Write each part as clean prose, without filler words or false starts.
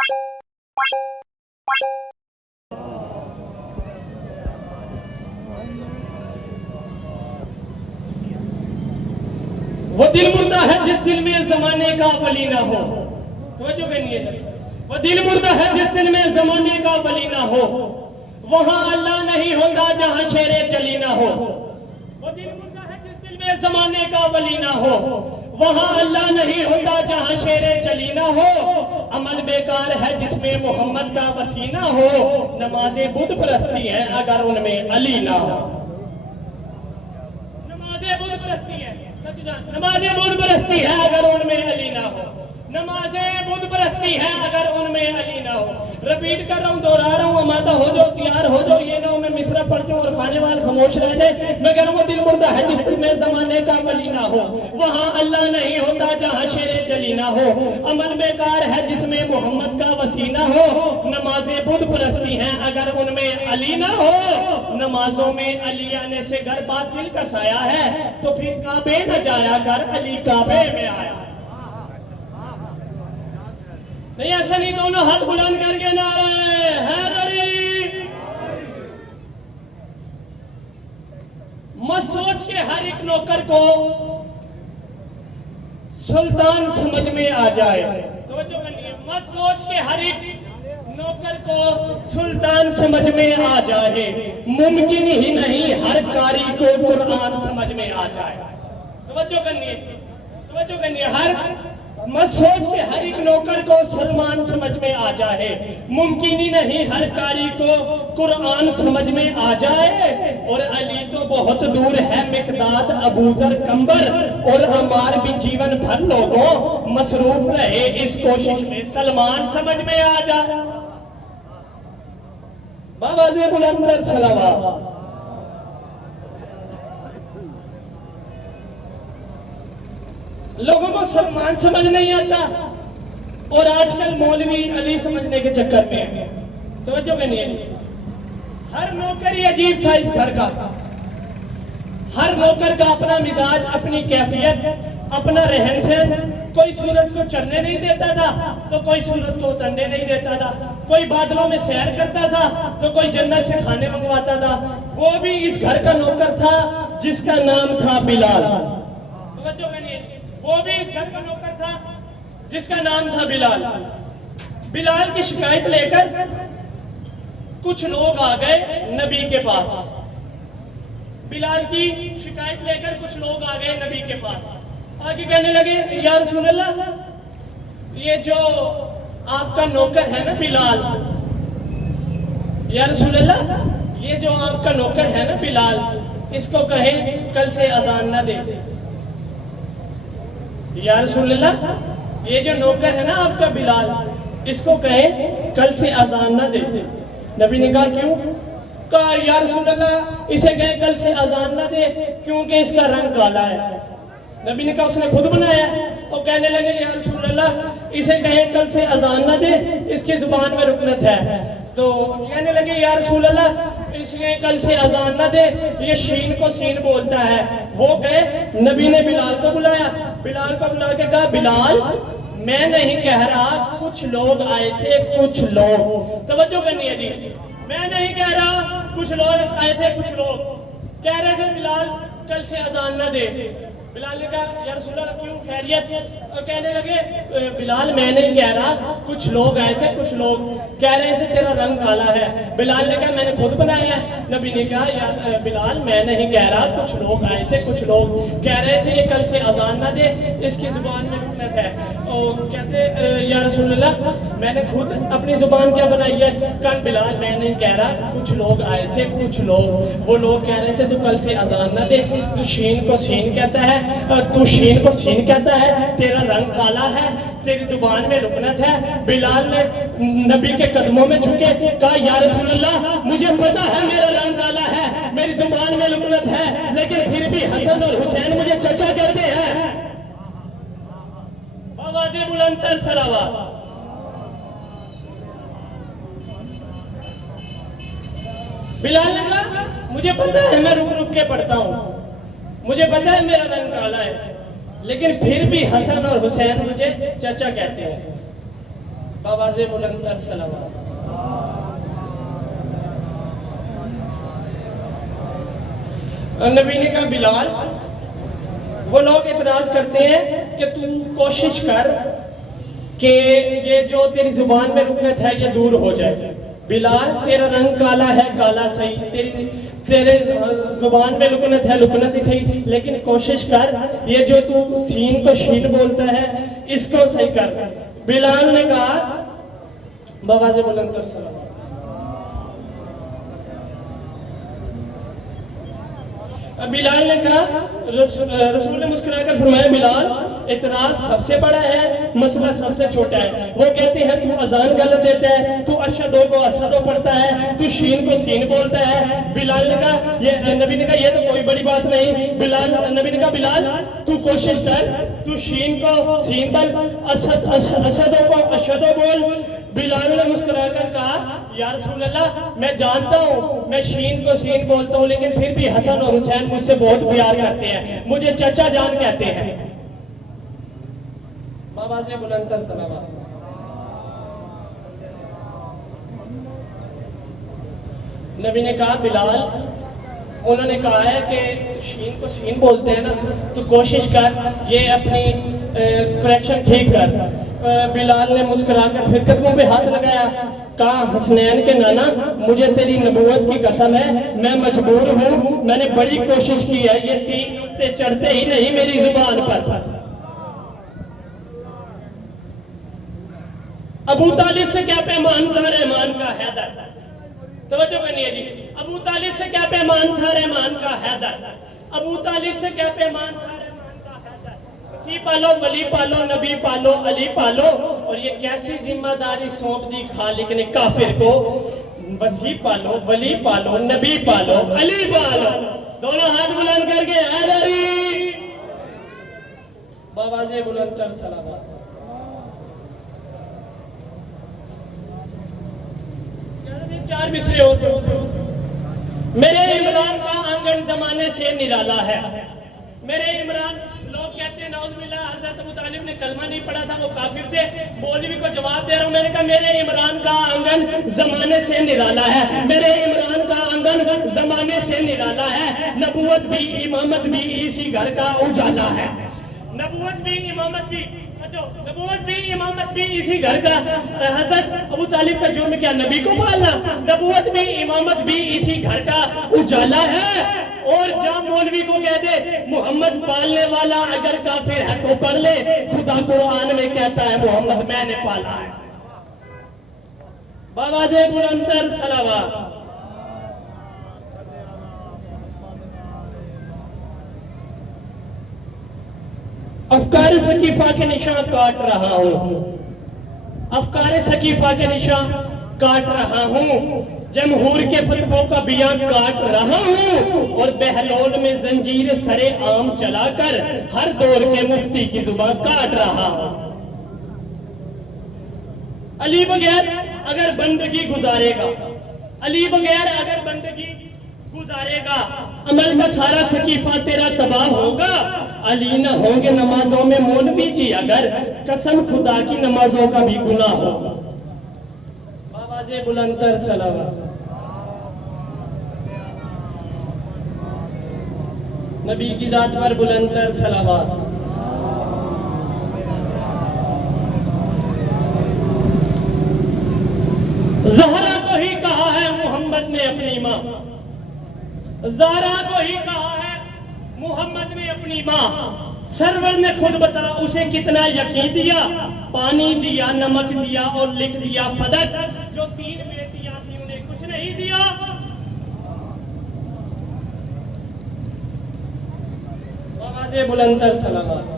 वो दिल मुर्दा है जिस दिल में जमाने का वली ना हो। समझो नहीं है। वो दिल मुर्दा है जिस दिल में जमाने का वली ना हो, वहां अल्लाह नहीं होता जहां शेरे चली ना हो। वो दिल मुर्दा है जिस दिल में जमाने का वली ना हो, वहां अल्लाह नहीं होता जहां शेरे चली ना हो। अमल बेकार है जिसमें मोहम्मद का वसीना हो, नमाजें बुत परस्ती है अगर उनमें अली ना हो। नमाजें बुत परस्ती है, नमाजें बुत परस्ती है अगर उनमें अली ना हो। नमाजें बुत परस्ती है अगर उनमें अली ना हो। रिपीट कर रहा हूँ, दोहरा रहा हूँ, आमादा हो जाओ, तैयार हो जाओ। ये ना मैं मिसरा पढ़ दूं और खाने वाले खामोश रह जाए। मैं कह रहा हूँ दिल मुर्दा है जिस दिल में जमाने का वली ना हो, वहां अल्लाह नहीं होता जहां शेरे चली ना हो। अमल बेकार है जिसमें मोहम्मद का वसीना हो, नमाजें बुत परस्ती हैं अगर उनमें अली ना हो। नमाजों में अली आने से घर बातिल का साया है, तो फिर काबे न जाया कर, अली काबे में आया। नहीं ऐसा नहीं, दोनों हाथ बुलंद करके नारे हैदरी। मत सोच के हर एक नौकर को सुल्तान समझ में आ जाए। तो जो मत सोच के हर एक नौकर को सुल्तान समझ में आ जाए। मुमकिन ही नहीं हर कारी को कुरान समझ में आ जाए। तवज्जो करनी है। हर मत सोच के हर एक नौकर को सलमान समझ में आ जाए। मुमकिन ही नहीं हर कारी को कुरान समझ में आ जाए। और अली तो बहुत दूर है, मिकदाद अबूजर कंबर और अमार भी जीवन भर लोगों मसरूफ रहे इस कोशिश में सलमान समझ में आ जाए। बाबा जे बुलंदर सलावा। लोगों को सलमान समझ नहीं आता और आजकल मौलवी अली समझने के चक्कर में। समझो कि नहीं, हर नौकर ही अजीब था इस घर का। हर नौकर का अपना मिजाज, अपनी कैफियत, अपना रहन सहन। कोई सूरज को चढ़ने नहीं देता था तो कोई सूरज को उतरने नहीं देता था। कोई बादलों में सैर करता था तो कोई जन्नत से खाने मंगवाता था। वो भी इस घर का नौकर था जिसका नाम था बिलाल। समझो कि नहीं, वो भी इस घर का नौकर था जिसका नाम था बिलाल। बिलाल की शिकायत लेकर कुछ लोग आ गए नबी के पास। बिलाल की शिकायत लेकर कुछ लोग आ गए नबी के पास। आगे कहने लगे, या रसूल अल्लाह, ये जो आपका नौकर है ना बिलाल, या रसूल अल्लाह, ये जो आपका नौकर है ना बिलाल, इसको कहे कल से अजान ना दे। या रसूल अल्लाह, ये जो नौकर है ना आपका बिलाल, इसको कहे कल से अजान ना दे। नबी ने कहा क्यों? कहा या रसूल अल्लाह, इसे कहे कल से अजान ना दे क्योंकि इसका रंग काला है। नबी ने कहा उसने खुद बनाया है। और कहने लगे या रसूल अल्लाह, इसे कहे कल से अजान ना दे, इसकी जुबान में रुकनत है। तो कहने लगे या रसूल अल्लाह, इसलिए कल से अजान ना दे, ये शीन को सीन बोलता है। वो गए, नबी ने बिलाल को बुलाया। बिलाल को बुला के कहा, बिलाल, मैं नहीं कह रहा, कुछ लोग आए थे, कुछ लोग। तवज्जो करनी है जी, मैं नहीं कह रहा, कुछ लोग आए थे, कुछ लोग कह रहे थे बिलाल कल से अजान ना दे। बिलाल ने कहा या रसूल अल्लाह क्यों, खैरियत? और कहने लगे बिलाल, मैं नहीं कह रहा, कुछ लोग आए थे, कुछ लोग कह रहे थे तेरा रंग काला है। बिलाल ने कहा मैंने खुद बनाया है। नबी ने कहा या बिलाल, मैं नहीं कह रहा, कुछ लोग आए थे, कुछ लोग कह रहे थे ये कल से अजान ना दे, इसकी जुबान में रुकनत है। और कहते या रसूल अल्लाह, मैंने खुद अपनी जुबान क्या बनाई है? कहा बिलाल, मैं नहीं कह रहा, कुछ लोग आए थे, कुछ लोग, वो लोग कह रहे थे तू कल से अजान ना दे, तू शीन को सीन कहता है, तू शीन को सीन कहता है, तेरा रंग काला है, तेरी जुबान में रुकनत है। बिलाल ने नबी के कदमों में झुके, कहा या रसूल अल्लाह, मुझे पता है मेरा रंग काला है, मेरी जुबान में रुकनत है, लेकिन फिर भी हसन और हुसैन मुझे चचा कहते हैं। आवाज़ें बुलंद सलावा। बिलाल ने कहा मुझे पता है, मैं रुक रुक के पढ़ता हूँ, मुझे पता है मेरा रंग काला है, लेकिन फिर भी हसन और हुसैन मुझे चाचा कहते हैं। बावाज़े बुलंदतर सलावत। नबी ने कहा बिलाल, वो लोग इतराज करते हैं कि तू कोशिश कर कि ये जो तेरी जुबान में रुकनत है ये दूर हो जाए। बिलाल, तेरा रंग काला है, काला सही, तेरे जुबान में लुकनत है, लुकनत ही सही, लेकिन कोशिश कर ये जो तू सीन को शीन बोलता है इसको सही कर। बिलाल ने कहा बावाज़े बुलंदतर सलावत। बिलाल ने कहा, रसूल ने मुस्कुराकर फरमाया बिलाल, इतराज सबसे बड़ा है, मसला सबसे छोटा है। वो कहते हैं तू अजान गलत देता है, तू अशहदो को असदो पढ़ता है, तू शीन को सीन बोलता है। बिलाल ने कहा, ये नबी ने कहा ये तो कोई बड़ी बात नहीं। बिलाल, नबी ने कहा बिलाल तू कोशिश कर, तू शीन को सीन बोल, असदो को अशहदो बोल। बिलाल ने मुस्कुराकर कहा, या रसूल अल्लाह, मैं जानता हूँ मैं शीन को सीन बोलता हूँ, लेकिन फिर भी हसन और हुसैन मुझसे बहुत प्यार करते हैं, मुझे चाचा जान कहते हैं। बावाज़े बुलंदतर सलावत। नबी ने कहा बिलाल, उन्होंने कहा है कि शीन को सीन बोलते हैं ना, तो कोशिश कर ये अपनी करेक्शन ठीक कर। बिलाल ने मुस्कुराकर फिर कदमों पे हाथ लगाया, कहा हसनैन के नाना, मुझे तेरी नबूवत की कसम है, मैं मजबूर हूँ, मैंने बड़ी कोशिश की है, ये 3 नुक्ते चढ़ते ही नहीं मेरी जुबान पर। अबू तालिब से क्या पैमान था रहमान का हैदर, तवज्जो करनी है जी। अबू तालिब से क्या पैमान था रहमान का हैदर, अबू तालिब से क्या पैमान था रहमान का हैदर। वसी पालो, वली पालो, नबी पालो, अली पालो, और ये कैसी जिम्मेदारी सौंप दी खालिक ने काफिर को। वसी पालो, वली पालो, नबी पालो, अली पालो, दोनों हाथ बुलंद करके हैदरी। बावाज़े बुलंदतर सलावत। 4 मिसरे होते मेरे इमरान का आंगन जमाने से निराला है। मेरे इमरान, लोग कहते हैं नाउज़ुबिल्लाह हज़रत अबू तालिब ने कलमा नहीं पढ़ा था, वो काफिर थे। मौलवी को जवाब दे रहा हूं, मैंने कहा मेरे इमरान का आंगन जमाने से निराला है, मेरे इमरान का आंगन जमाने से निराला है। नबूवत भी इमामत भी इसी घर का उजाला है, नबूवत भी इमामत भी, नबूवत भी इमामत भी इसी घर का। हज़रत अबू तालिब का जुर्म क्या, नबी को पालना? नबूवत भी इमामत भी इसी घर का उजाला है। और जब मौलवी को कह दे मोहम्मद पालने वाला अगर काफिर है तो पढ़ ले, खुदा कुरान में कहता है मोहम्मद मैंने पाला है। बावाज़े बुलंदतर सलावत। अफकार सकीफा के निशान काट रहा हूँ, अफकार सकीफा के निशान काट रहा हूँ, जमहूर के फतवों का बिया काट रहा हूँ, और बहलोल में जंजीर सरे आम चलाकर हर दौर के मुफ्ती की जुबान काट रहा हूँ। अली बगैर अगर बंदगी गुजारेगा, अली बगैर अगर बंदगी गुजारेगा, अमल का सारा सकीफा तेरा तबाह होगा। अली न होंगे नमाजों में मौलवी जी अगर, कसम खुदा की नमाजों का भी गुनाह होगा। बावाज़े बुलंदतर सलावत। नबी की जात पर बुलंदतर सलावत। ज़हरा को ही कहा है मोहम्मद ने अपनी माँ, ज़हरा को ही कहा है मोहम्मद ने अपनी माँ। सरवर ने खुद बता उसे कितना यकीन दिया, पानी दिया, नमक दिया और लिख दिया फदक। जो 3 बेटियां थी उन्हें कुछ नहीं दिया। बावाज़े बुलंदतर सलावत।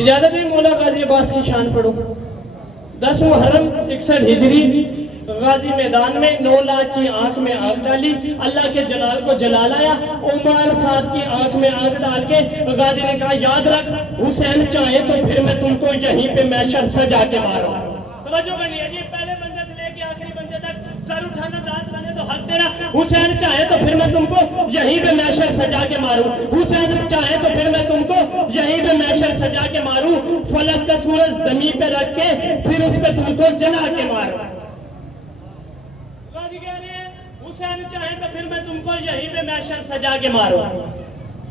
इजाजत है मौला गाजी अब्बास की शान पढ़ो। 10 मुहर्रम 61 हिजरी गाजी मैदान में 9 लाख की आंख में आंख डाली, अल्लाह के जलाल को जलाल आया। उमर साद की आंख में आंख डाल के गाजी ने कहा याद रख, हुसैन चाहे तो फिर मैं तुमको यहीं पे मैशर सजा के मारूं। तवज्जो करनी है जी, पहले बंदे से लेके आखिरी बंदे तक सर उठाना दांत बने तो हक दे मेरा हुसैन चाहे तो फिर मैं तुमको यहीं पे मैशर सजा के मारूं, हुसैन चाहे तो फिर मैं तुमको यहीं पे मैशर सजा के मारूं, फलक का सूरज जमीन पे रख के फिर उस पे तुमको जला के मारूं। गाजी कह रहे हैं हुसैन चाहे तो फिर मैं तुमको यहीं पे मैशर सजा के मारूं,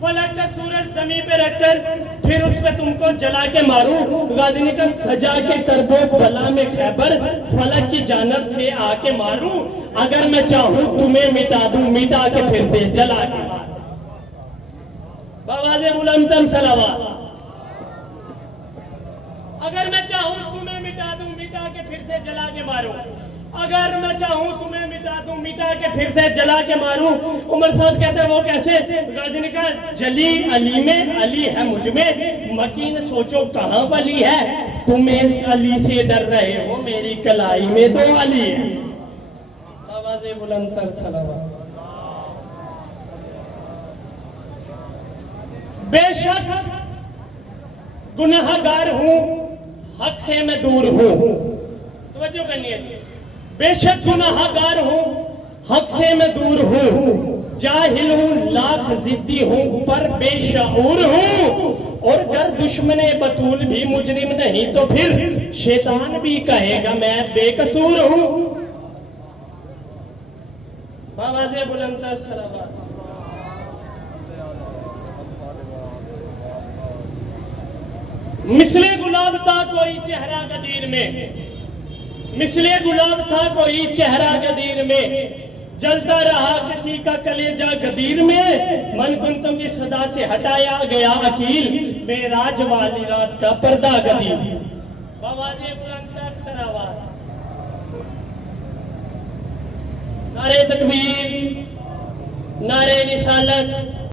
फलक का सूरज जमीन पे रखकर फिर उस पे तुमको जला के मारूं। गाजी ने कहा सजा के कर दो बला में खैबर, फलक की जानब से आके मारूं, अगर मैं चाहूं तुम्हें मिटा दूं, मिटा के फिर से जला के मारूं। बावाज़े बुलंदन सलावत। अगर मैं चाहूं तुम्हें मिटा दूं, मिटा के फिर से जला के मारूं, अगर मैं चाहूं तुम्हें मिटा दूं, मिटा के फिर से जला के मारूं। उमर साहब कहते हैं वो कैसे? गाजी ने कहा जली अली में, अली है मुझ में, मकीन सोचो कहां वली है, तुम्हें अली से डर रहे हो, मेरी कलाई में तो अली है। आवाज़े बुलंदतर सलावत। बेशक गुनाहगार हूं, हक से मैं दूर हूं, तवज्जो करनी है। बेशक गुनाहगार हूं, हक से मैं दूर हूं, जाहिल हूं, लाख जिद्दी हूं, पर बेशऊर हूं, और अगर दुश्मने बतूल भी मुजरिम नहीं तो फिर शैतान भी कहेगा मैं बेकसूर हूं। आवाज़े बुलंदतर सलावत। मिसले गुलाब था कोई चेहरा गदीर में, मिसले गुलाब था कोई चेहरा गदीर में, जलता रहा किसी का कलेजा गदीर में, मन कुंतों की सदा से हटाया गया अकील, मेराज वाली रात का पर्दा गदीर। आवाज़े बुलंदतर सलावत। नारे तकबीर, नारे रिसालत।